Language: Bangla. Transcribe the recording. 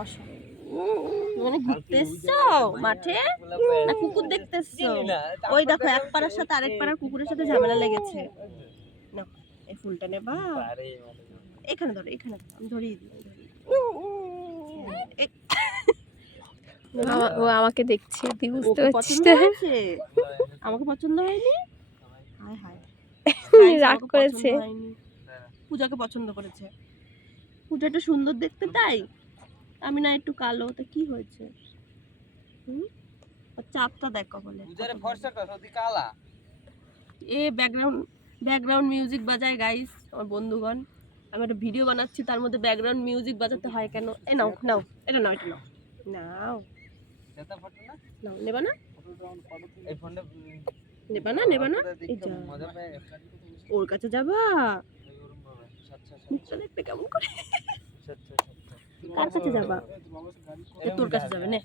বসো। মানে ঘুরতে এসছো মাঠে না কুকুর দেখতে এসছো? ওই দেখো এক পাড়ার সাথে আরেক পাড়ার কুকুরের সাথে ঝামেলা লেগেছে। নাও এই ফুলটা নেবা, এখানে ধরো, এখানে ধরো, আমি ধরিয়ে দিই। ও আমাকে দেখছে, তুই বুঝতে ওকে পারছিস পছন্দ না? হয়েছে? আমাকে পছন্দ হয়নি? হায় হায়, রাগ আমাকে করেছে। পছন্দ হয়নি। পূজাকে পছন্দ করেছে। পূজা একটু সুন্দর দেখতে তাই, আমি না একটু কালো, তো কি হয়েছে? চাপটা দেখো বলে পূজারে ফর্সাটা সত্যি কালা। এ ব্যাকগ্রাউন্ড মিউজিক বাজায় গাইস, আমার বন্ধুগণ। আমি একটা ভিডিও বানাচ্ছি, তার মধ্যে ব্যাকগ্রাউন্ড মিউজিক বাজাতে হয় কেন? এ নাও নাও, এটা নাও, এটা নাও, নাও সেটা ফটো না? নাও, নেবা না? এই ফোনটা নেবা না, নেবা না? এই যা, মজা পেয়ে গেছে। ওর কাছে যাবা? ওই ওরম ভাবে। আচ্ছা মুখটা দেখতে কেমন করে? আচ্ছা। কার কাছে যাবা? এ তোর কাছে যাবে নে।